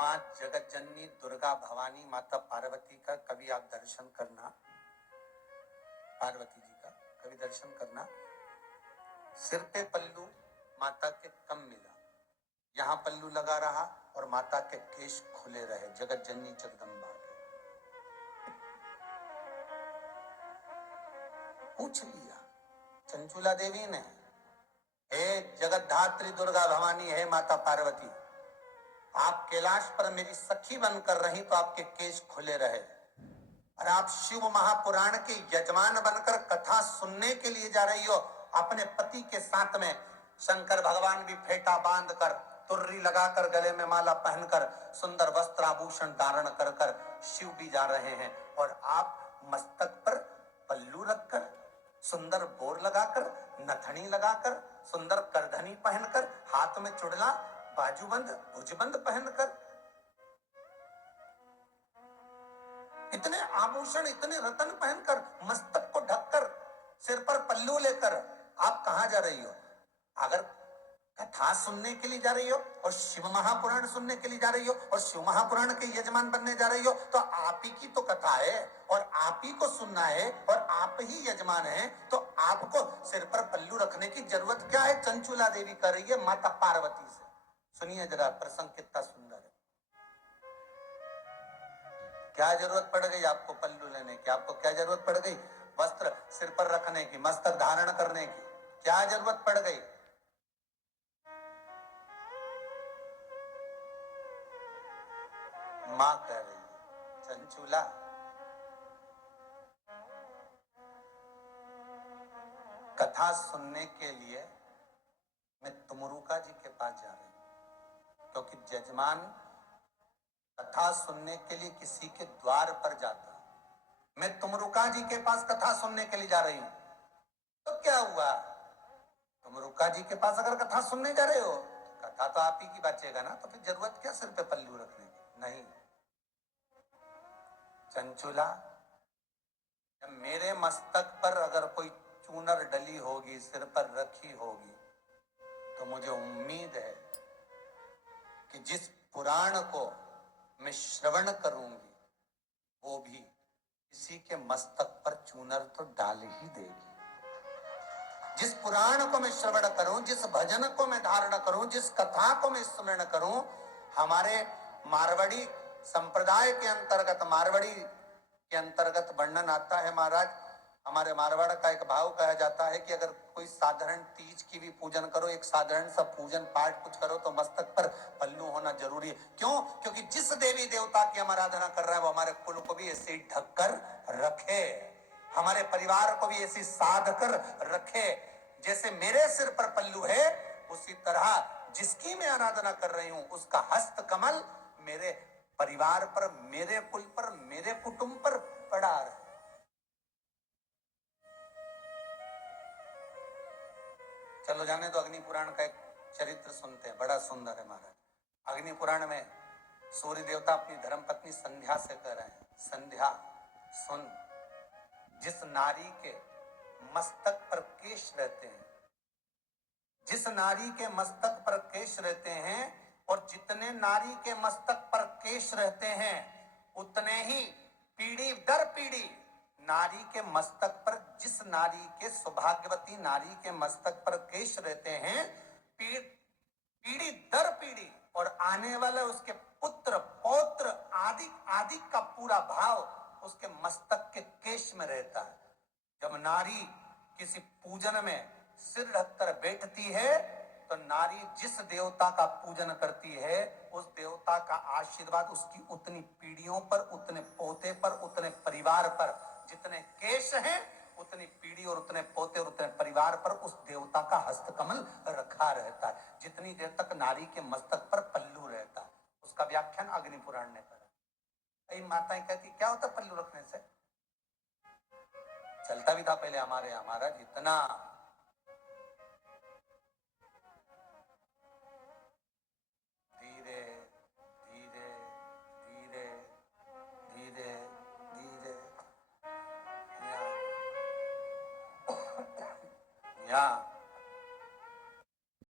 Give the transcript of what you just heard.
माँ जगत जननी दुर्गा भवानी माता पार्वती का कभी आप दर्शन करना, पार्वती जी का कभी दर्शन करना। सिर पे पल्लू माता के कम मिला, यहाँ पल्लू लगा रहा और माता के केश खुले रहे, जगत जननी जगदम्बा के। पूछ लिया चंचुला देवी ने, हे जगत धात्री दुर्गा भवानी, हे माता पार्वती, आप कैलाश पर मेरी सखी बनकर रही तो आपके केश खुले रहे, और आप शिव महापुराण के यजमान बनकर कथा सुनने के लिए जा रही हो, अपने पति के साथ में शंकर भगवान भी फेटा बांधकर, तुर्री लगाकर, गले में माला पहनकर, सुंदर वस्त्र आभूषण धारण कर कर शिव भी जा रहे हैं, और आप मस्तक पर पल्लू रखकर, सुंदर बोर लगाकर, नथनी लगाकर, सुंदर करधनी पहनकर, हाथ में चुड़ला, बाजूबंद, भुजबंद पहनकर, इतने आभूषण, इतने रत्न पहनकर, मस्तक को ढककर, सिर पर पल्लू लेकर आप कहां जा रही हो? अगर कथा सुनने के लिए जा रही हो और शिव महापुराण सुनने के लिए जा रही हो और शिव महापुराण के यजमान बनने जा रही हो, तो आप ही की तो कथा है और आप ही को सुनना है और आप ही यजमान हैं, तो आपको सिर पर पल्लू रखने की जरूरत क्या है? चंचुला देवी कर रही है माता पार्वती से। सुनिए जरा प्रसंग कितना सुंदर है। क्या जरूरत पड़ गई आपको पल्लू लेने की? आपको क्या जरूरत पड़ गई? वस्त्र सिर पर रखने की, मस्तक धारण करने की क्या जरूरत पड़ गई? मां कह रही है, चंचुला कथा सुनने के लिए मैं तुमरुका जी के पास जा रही हूं, क्योंकि जजमान कथा सुनने के लिए किसी के द्वार पर जाता। मैं तुमरुका जी के पास कथा सुनने के लिए जा रही हूं, तो क्या हुआ? तुमरुका जी के पास अगर कथा सुनने जा रहे हो, कथा तो आप ही की बचेगा ना, तो फिर जरूरत क्या सिर पे पल्लू रखने की? नहीं चंचुला, जब मेरे मस्तक पर अगर कोई चूनर डली होगी, सिर पर रखी होगी, तो मुझे उम्मीद है कि जिस पुराण को मैं श्रवण करूंगी वो भी किसी के मस्तक पर चूनर तो डाल ही देगी। जिस पुराण को मैं श्रवण करूं, जिस भजन को मैं धारण करूं, जिस कथा को मैं स्मरण करूं, हमारे मारवाड़ी संप्रदाय के अंतर्गत, मारवाड़ी के अंतर्गत वर्णन आता है महाराज, हमारे मारवाड़ का एक भाव कहा जाता है कि अगर कोई साधारण तीज की भी पूजन करो, एक साधारण सा पूजन पाठ कुछ करो, तो मस्तक पर पल्लू होना जरूरी है। क्यों? क्योंकि जिस देवी देवता की हम आराधना कर रहे हैं वो हमारे कुल को भी ऐसे ही ढक कर रखे, हमारे परिवार को भी ऐसी साध कर रखे। जैसे मेरे सिर पर पल्लू है, उसी तरह जिसकी मैं आराधना कर रही हूं उसका हस्त कमल मेरे परिवार पर, मेरे कुल पर, मेरे कुटुंब पर पड़ा रहे। चलो जाने तो अग्नि पुराण का एक चरित्र सुनते हैं, बड़ा सुंदर है महाराज। अग्नि पुराण में सूर्य देवता अपनी धर्मपत्नी संध्या से कह रहे हैं, संध्या सुन, जिस नारी के मस्तक पर केश रहते हैं, जिस नारी के मस्तक पर केश रहते हैं, और जितने नारी के मस्तक पर केश रहते हैं, उतने ही पीढ़ी दर पीढ़ी नारी के मस्तक पर, जिस नारी के, सौभाग्यवती नारी के मस्तक पर केश रहते हैं, पीढ़ी दर पीढ़ी और आने वाला उसके पुत्र पौत्र आदि आदि का पूरा भाव उसके मस्तक के केश में रहता है। जब नारी किसी पूजन में सिर रखकर बैठती है, तो नारी जिस देवता का पूजन करती है, उस देवता का आशीर्वाद उसकी उतनी पीढ़ियों पर, उतने पोते पर, उतने परिवार पर, जितने केश हैं उतनी पीढ़ी और उतने पोते और उतने परिवार पर उस देवता का हस्तकमल रखा रहता है, जितनी देर तक नारी के मस्तक पर पल्लू रहता है। उसका व्याख्यान अग्नि पुराण ने करा। कई माताएं कहती क्या होता पल्लू रखने से? चलता भी था पहले हमारे यहाँ महाराज, इतना